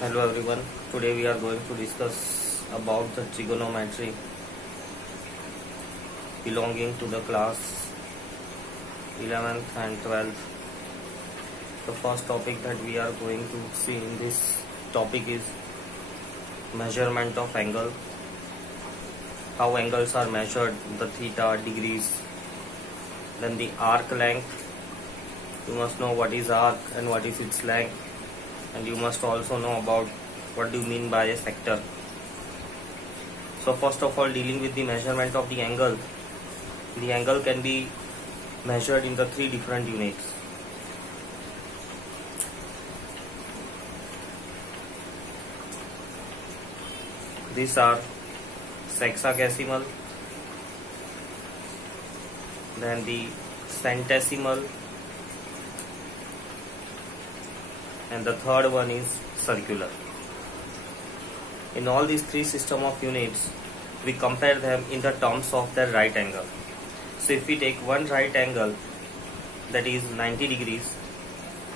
Hello everyone. Today we are going to discuss about the trigonometry belonging to the class 11th and 12th. The first topic that we are going to see in this topic is measurement of angle. How angles are measured, the theta, degrees. Then the arc length. You must know what is arc and what is its length. And you must also know about what do you mean by a sector. So first of all, dealing with the measurement of the angle can be measured in the three different units. These are sexagesimal, then the centesimal, and the third one is circular. In all these three system of units, we compare them in the terms of their right angle. So if we take one right angle, that is 90 degrees,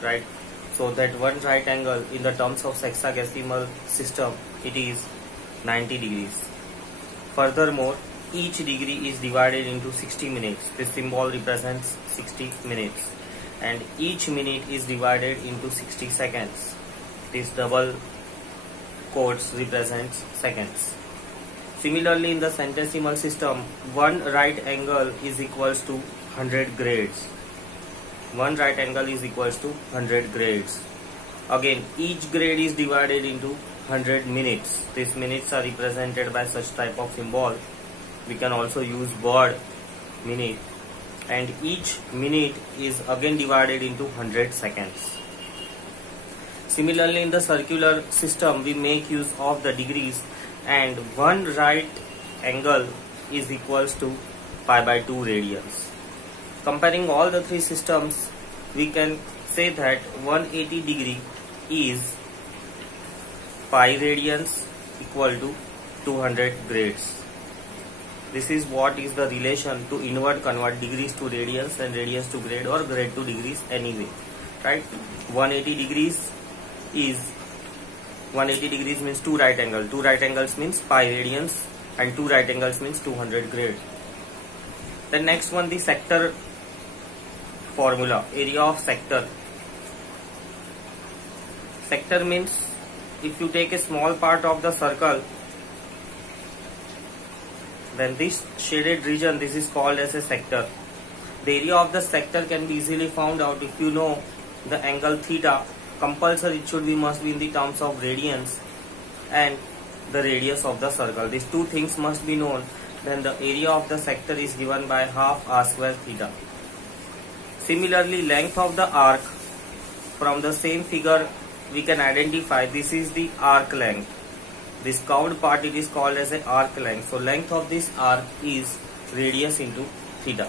right? So that one right angle in the terms of sexagesimal system, it is 90 degrees. Furthermore, each degree is divided into 60 minutes. This symbol represents 60 minutes. And each minute is divided into 60 seconds. This double quotes represents seconds. Similarly, in the centesimal system, one right angle is equals to 100 grades. One right angle is equals to 100 grades. Again, each grade is divided into 100 minutes. These minutes are represented by such type of symbol. We can also use word minute. And each minute is again divided into 100 seconds. Similarly, in the circular system, we make use of the degrees, and one right angle is equals to pi by 2 radians. Comparing all the three systems, we can say that 180 degree is pi radians equal to 200 grades. This is what is the relation to convert degrees to radians and radians to grade, or grade to degrees anyway, right? 180 degrees means two right angles. Two right angles means pi radians, and two right angles means 200 grade. The next one, the sector formula, area of sector. Sector means if you take a small part of the circle, then this shaded region, this is called as a sector. The area of the sector can be easily found out if you know the angle theta. Compulsory it must be in the terms of radians and the radius of the circle. These two things must be known. Then the area of the sector is given by half r square theta. Similarly, length of the arc, from the same figure we can identify this is the arc length. This curved part, it is called as an arc length. So length of this arc is radius into theta.